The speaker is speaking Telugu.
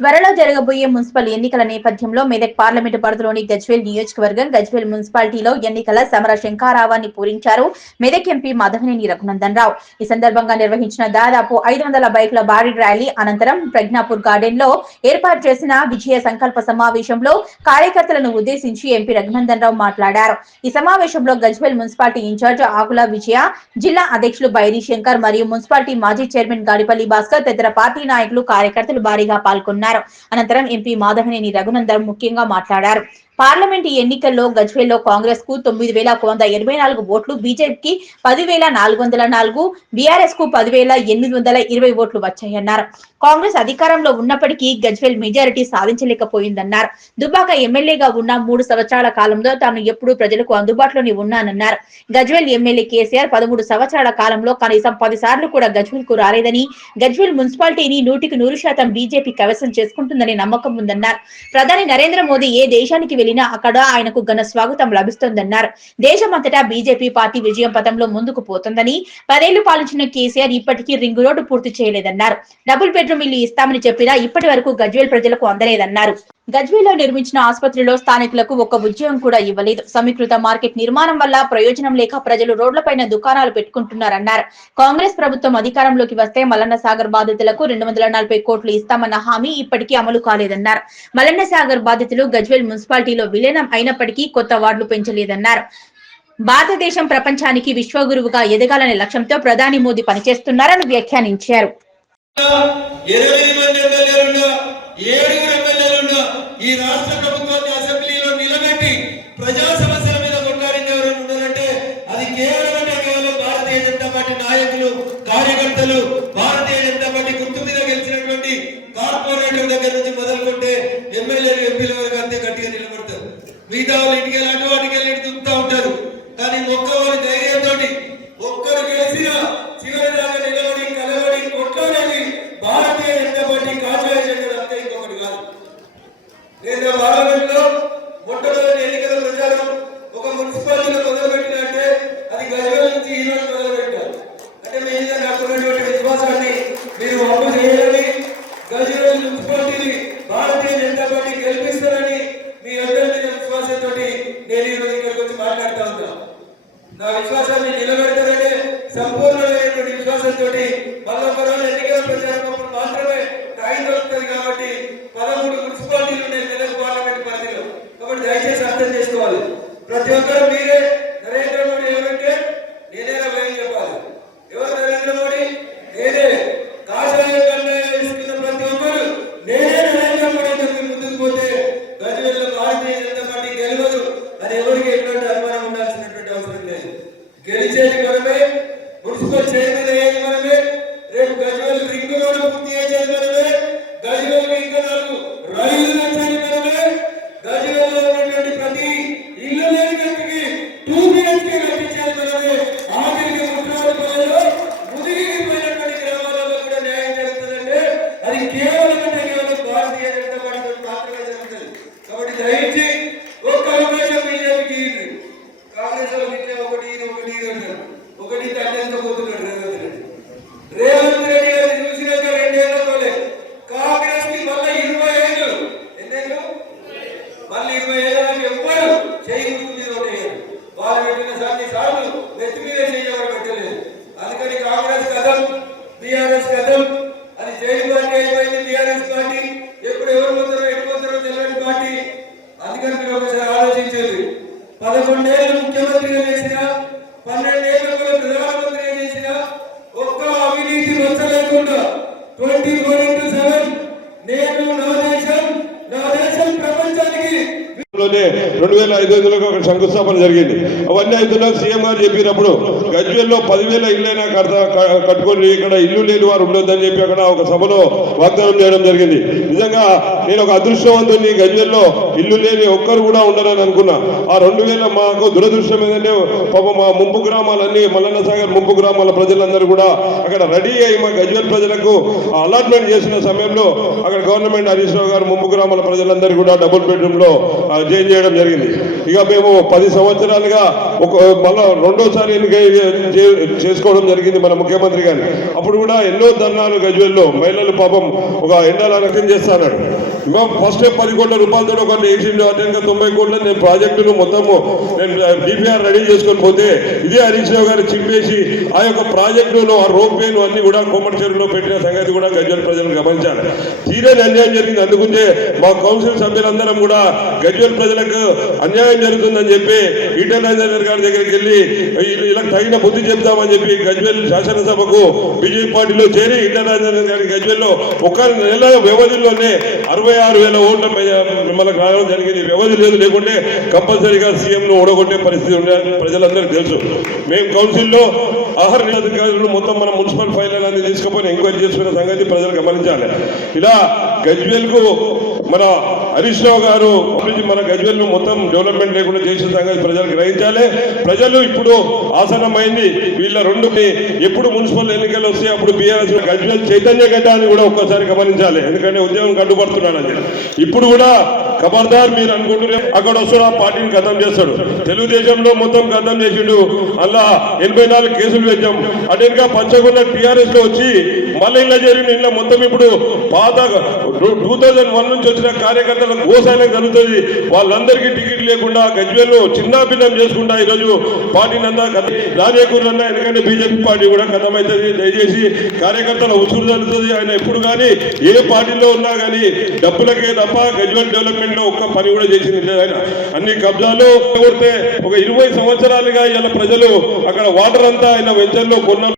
త్వరలో జరగబోయే మున్సిపల్ ఎన్నికల నేపథ్యంలో మెదక్ పార్లమెంటు పరిధిలోని గజ్వేల్ నియోజకవర్గం గజ్వేల్ మున్సిపాలిటీలో ఎన్నికల సమర శంఖారావాన్ని పూరించారు మెదక్ ఎంపీ మదహనేని రఘునందన్ రావు. ఈ సందర్భంగా నిర్వహించిన దాదాపు 500 బైక్ల భారీ ర్యాలీ అనంతరం ప్రజ్ఞాపూర్ గార్డెన్ లో ఏర్పాటు చేసిన విజయ సంకల్ప సమావేశంలో కార్యకర్తలను ఉద్దేశించి ఎంపీ రఘునందన్ రావు మాట్లాడారు. ఈ సమావేశంలో గజ్వేల్ మున్సిపాలిటీ ఇన్ఛార్జ్ ఆకుల విజయ, జిల్లా అధ్యక్షులు బైరి శంకర్ మరియు మున్సిపాలిటీ మాజీ చైర్మన్ గాడిపల్లి భాస్కర్ తదితర పార్టీ నాయకులు కార్యకర్తలు భారీగా పాల్గొన్నారు. అనంతరం ఎంపీ మాధవనేని రఘునందన్ ముఖ్యంగా మాట్లాడారు. పార్లమెంట్ ఎన్నికల్లో గజ్వేల్లో కాంగ్రెస్ కు 9,184 ఓట్లు, బీజేపీకి 10,404, బీఆర్ఎస్ కు 10,820 ఓట్లు వచ్చాయన్నారు. కాంగ్రెస్ అధికారంలో ఉన్నప్పటికీ గజ్వేల్ మెజారిటీ సాధించలేకపోయిందన్నారు. దుబ్బాక ఎమ్మెల్యేగా ఉన్న 3 సంవత్సరాల కాలంలో తాను ఎప్పుడూ ప్రజలకు అందుబాటులోనే ఉన్నానన్నారు. గజ్వేల్ ఎమ్మెల్యే కేసీఆర్ 13 సంవత్సరాల కాలంలో కనీసం 10 సార్లు కూడా గజ్వేల్ కు రాలేదని, గజ్వేల్ మున్సిపాలిటీని 100% బీజేపీ కైవసం చేసుకుంటుందని నమ్మకం ఉందన్నారు. ప్రధాని నరేంద్ర మోదీ ఏ దేశానికి వెళ్ళినా అక్కడ ఆయనకు ఘన స్వాగతం లభిస్తోందన్నారు. దేశమంతటా బీజేపీ పార్టీ విజయం పథంలో ముందుకు పోతుందని, 10 ఏళ్లు పాలించిన కేసీఆర్ ఇప్పటికీ రింగ్ రోడ్డు పూర్తి చేయలేదన్నారు. డబుల్ బెడ్రూమ్ ఇల్లు ఇస్తామని చెప్పినా ఇప్పటి వరకు గజ్వేల్ ప్రజలకు అందలేదన్నారు. గజ్వేల్లో నిర్మించిన ఆసుపత్రిలో స్థానికులకు ఒక్క ఉద్యోగం కూడా ఇవ్వలేదు. సమీకృత మార్కెట్ నిర్మాణం వల్ల ప్రయోజనం లేక ప్రజలు రోడ్లపైన దుకాణాలు పెట్టుకుంటున్నారన్నారు. కాంగ్రెస్ ప్రభుత్వం అధికారంలోకి వస్తే మల్లన్న సాగర్ బాధితులకు 240 కోట్లు ఇస్తామన్న హామీ ఇప్పటికీ అమలు కాలేదన్నారు. మల్లన్న సాగర్ బాధితులు గజ్వేల్ మున్సిపాలిటీలో విలీనం అయినప్పటికీ కొత్త వార్డులు పెంచలేదన్నారు. భారతదేశం ప్రపంచానికి విశ్వగురువుగా ఎదగాలనే లక్ష్యంతో ప్రధాని మోదీ పనిచేస్తున్నారని వ్యాఖ్యానించారు. ఈ రాష్ట్ర ప్రభుత్వాన్ని అసెంబ్లీలో నిలబెట్టి ప్రజా సమస్యల మీద కొట్లాడిన ఎవరైనా ఉన్నారంటే అది కేవలం భారతీయ జనతా పార్టీ నాయకులు, కార్యకర్తలు, భారతీయ జనతా పార్టీ గుర్తు మీద గెలిచినటువంటి కార్పొరేటర్ దగ్గర నుంచి మొదలుకుంటే ఎమ్మెల్యేలు, ఎంపీల వరకు అంతే గట్టిగా నిలబడతారు. మిగతా వాళ్ళు ఇంటికి వెళ్ళి వాటికి వెళ్ళి దుక్కుతా ఉంటారు. కానీ ఒక్కవారి ధైర్యంతో ఒక్కరు గెలిచిన చివరి దాకా నిలబడి కలబడి కొట్లాడేది భారతీయ జనతా పార్టీ కార్యకర్తలు అంతే, ఇంకొకటి కాదు. నేను పార్లమెంట్ లో మొట్టమొదటి ఎన్నికల ప్రచారం ఒక మున్సిపాలిటీలో మొదలుపెట్టినంటే అది గజ్వేల్ నుంచి ఈ రోజు మొదలుపెట్టారు. అంటే మీ మీద నాకున్నటువంటి విశ్వాసాన్ని మీరు అమలు చేయాలని, గజ్వేల్ మున్సిపాలిటీని భారతీయ జనతా పార్టీ గెలిపిస్తారని మీ అందరి మీద విశ్వాసంతో నేను ఈ రోజు ఇక్కడికి వచ్చి మాట్లాడుతూ ఉన్నాను. నా విశ్వాసాన్ని నిలబెడతారనే సంపూర్ణమైనటువంటి విశ్వాసంతో మళ్ళొక రోజు ఎన్నికల ప్రచారం మాత్రమే టైం దొరుకుతుంది. కాబట్టి 13 మున్సిపాలిటీలు ఉన్నాయి మెదక్ పార్లమెంట్ పరిధిలో. కాబట్టి దయచేసి అర్థం చేసుకోవాలి. ప్రతి ఒక్కరు మీరే నరేంద్ర మోడీ ఏమంటే నేనేనా భయం చెప్పాలి. ఎవరు నరేంద్ర మోడీ? నేనే. కాషాయ కన్నా వేసుకున్న ప్రతి ఒక్కరు నేనే నరేంద్ర మోడీ చెప్పి ముందుకు పోతే గజ్వేల్లో భారతీయ జనతా పార్టీ గెలవదు అని ఎవరికి ఎటువంటి అనుమానం ఉండాల్సినటువంటి అవసరం లేదు. గెలిచేది మనమే, మున్సిపల్ చైర్మన్ అయ్యేది మనమే, రేపు గజ్వేల్ రింగ్ రోడ్డు పూర్తి చేసేది మనమే, గజ్వేల్ ఇంకా 4 రైలు నచ్చేది మనమే, గజ్వేల్లో ఉన్నటువంటి ప్రతి ఇల్లు లేని వ్యక్తికి 2 BHK కట్టించేది మనమే. ఆఖరికి ముఖ్యమంత్రిలో ముదిగిపోయినటువంటి గ్రామాలలో కూడా న్యాయం జరుగుతుందంటే అది కేవలం భారతీయ జనతా పార్టీ మాత్రమే జరుగుతుంది. కాబట్టి దయచేసి ఒక్క అవకాశం బీజేపీకి కాంగ్రెస్ వాళ్ళకి ఇచ్చే ఒకటి తగ్గకపోతున్నాడు రేవంత్ రెడ్డి గారిని చూసినాక 2 ఏళ్ళ పోలే. కాంగ్రెస్ కి మళ్ళీ 20 ఏళ్ళు, ఎన్నేళ్ళు? మళ్ళీ 20 ఏళ్ళ నాకు ఎవ్వరు చేయి గుర్తు మీద వాళ్ళు పెట్టిన సార్లు నెత్తి మీద చేయవరు పెట్టలేదు. అందుకని కాంగ్రెస్ కథం, బీఆర్ఎస్ కథం, అది జైలు పార్టీ అయిపోయింది. బీఆర్ఎస్ పార్టీ ఎప్పుడు ఎవరు పోతారో ఎటు పోతారో తెలియని పార్టీ. అందుకని మీరు ఒకసారి ఆలోచించేది. 11 ఏళ్ళు ముఖ్యమంత్రిగా చేసిన, 12 ఏళ్ళు కూడా ప్రధానమంత్రిగా చేసిన, ఒక్క అవినీతి వచ్చలేకుండా 24/7 నేను నా దేశం ప్రపంచానికి 2500 ఒక శంకుస్థాపన జరిగింది. అవన్నీ అవుతున్నా సీఎం గారు చెప్పినప్పుడు గజ్వేల్లో 10,000 ఇళ్ళైనా కట్టుకొని ఇక్కడ ఇల్లు లేని వారు ఉండొద్దని చెప్పి అక్కడ ఒక సభలో వాగ్దానం చేయడం జరిగింది. నిజంగా నేను ఒక అదృష్టవంతుని గజ్వేల్లో ఇల్లు లేని ఒక్కరు కూడా ఉండరని అనుకున్నా. ఆ 2000 మాకు దురదృష్టం ఏంటంటే పాప మా ముంపు గ్రామాలన్నీ మల్లన్న సాగర్ ముంపు గ్రామాల ప్రజలందరూ కూడా అక్కడ రెడీ అయ్యి మా గజ్వేల్ ప్రజలకు అలాట్మెంట్ చేసిన సమయంలో అక్కడ గవర్నమెంట్ హరీష్ రావు గారు ముంపు గ్రామాల ప్రజలందరూ కూడా డబుల్ బెడ్రూమ్ లో చేంజ్ చేయడం జరిగింది. ఇక మేము 10 సంవత్సరాలుగా మళ్ళా రెండోసారి ఎన్నిక చేసుకోవడం జరిగింది మన ముఖ్యమంత్రి గారిని. అప్పుడు కూడా ఎన్నో ధర్నాలు గజ్వేల్లో మహిళలు పాపం ఒక ఎండలా రకం చేస్తాడు. ఫస్ట్ 10 కోట్ల రూపాయలతో ఒక 90 కోట్ల నేను ప్రాజెక్టును మొత్తము నేను డిపిఆర్ రెడీ చేసుకొని పోతే ఇదే హరీష్ రావు గారు చింపేసి ఆ యొక్క ప్రాజెక్టును ఆ రోప్ వేను అన్ని కూడా కోమటి చెరువులో పెట్టిన సంగతి కూడా గజ్వేల్ ప్రజలు గమనించాలి. తీరేని అన్యాయం జరిగింది. అందుకుంటే మా కౌన్సిల్ సభ్యులందరం కూడా గజ్వేల్ ప్రజలకు అన్యాయం జరుగుతుందని చెప్పి ఈటెల రాజేందర్ గారి దగ్గరికి వెళ్ళి ఇలా తగిన బుద్ధి చెప్తామని చెప్పి గజ్వేల్ శాసనసభకు బీజేపీ పార్టీలో చేరి ఈటెల రాజేందర్ గారి గజ్వేల్లో ఒక నెల వ్యవధిలోనే 66,000 ఓట్ల మిమ్మల్ని రావడం జరిగింది. వ్యవధి లేకుంటే కంపల్సరీగా సీఎం ను ఓడగొట్టే పరిస్థితి ఉండే ప్రజలందరికీ తెలుసు. మేము కౌన్సిల్లో ఆహార అధికారులు మొత్తం మన మున్సిపల్ ఫైళ్ళన్నీ తీసుకుపోయి ఎంక్వైరీ చేసుకున్న సంగతి ప్రజలు గమనించాలి. ఇలా గజ్వేల్ కు మన హరీష్ రావు గారు మన గజ్వేల్ ను మొత్తం డెవలప్మెంట్ లేకుండా చేసిన సంగతి ప్రజలు గ్రహించాలి. ప్రజలు ఇప్పుడు ఆసనమైంది వీళ్ళ ఎప్పుడు మున్సిపల్ ఎన్నికలు వస్తే అప్పుడు బీఆర్ఎస్ గజ్వేల్ చైతన్య గడ్డ అని కూడా ఒక్కసారి గమనించాలి. ఎందుకంటే ఉద్యోగం కట్టుబడుతున్నాడని. ఇప్పుడు కూడా ఖబర్దార్ మీరు అనుకుంటున్నారు అక్కడ వస్తాడు ఆ పార్టీని ఖతం చేస్తాడు. తెలుగుదేశంలో మొత్తం ఖతం చేసిండు. అలా 84 కేసులు పెట్టాం. అటెన్గా పంచకుండా టీఆర్ఎస్ లో వచ్చి మళ్ళీ ఇలా జరిగిన ఇలా మొత్తం ఇప్పుడు పాత 2001 నుంచి వచ్చిన కార్యకర్తల గోసాలకు జరుగుతుంది. వాళ్ళందరికీ టికెట్ లేకుండా గజ్వేల్ చిన్నాభిన్నం చేసుకుంటా ఈరోజు పార్టీని అంతా రాజేకూరులన్నా ఎందుకంటే బీజేపీ పార్టీ కూడా ఖతం అవుతుంది. దయచేసి కార్యకర్తల ఉసురు జరుగుతుంది. ఆయన ఎప్పుడు కానీ ఏ పార్టీలో ఉన్నా కానీ డబ్బులకే తప్ప గజ్వేల్ డెవలప్మెంట్ లో ఒక్క పని కూడా చేసింది లేదు. ఆయన అన్ని కబ్జాలు కొడితే ఒక 20 సంవత్సరాలుగా ఇలా ప్రజలు అక్కడ వాటర్ అంతా ఆయన వెంచర్లో కొన్న